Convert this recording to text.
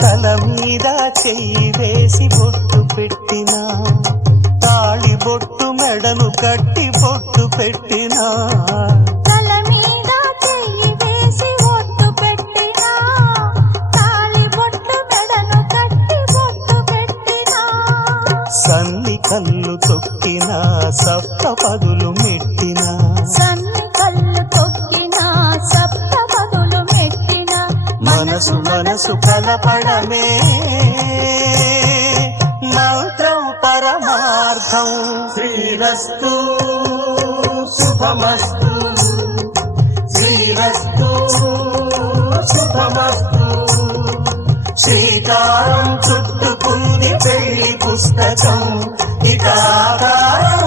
తల మీద చెయ్యి వేసి బొట్టు పెట్టినా, తాళి బొట్టు మెడను కట్టి బొట్టు పెట్టినా, తల మీద చెయ్యి వేసి బొట్టు పెట్టినా, తాళి బొట్టు మెడను కట్టి బొట్టు పెట్టినా, సన్ని కళ్ళు తొక్కినా సప్త పదులు మెట్టినా, సన్ని కళ్ళు తొక్కినా సప్త పదులు మెట్టినా, మనసు మనసు కలపడమే మంత్రం పరమార్థం. శ్రీరస్తు శుభమస్తు, శ్రీరస్తు శుభమస్తు. శ్రీకారం చుట్టుకుంది పెళ్లి పుస్తకం, ఇక ఆకారం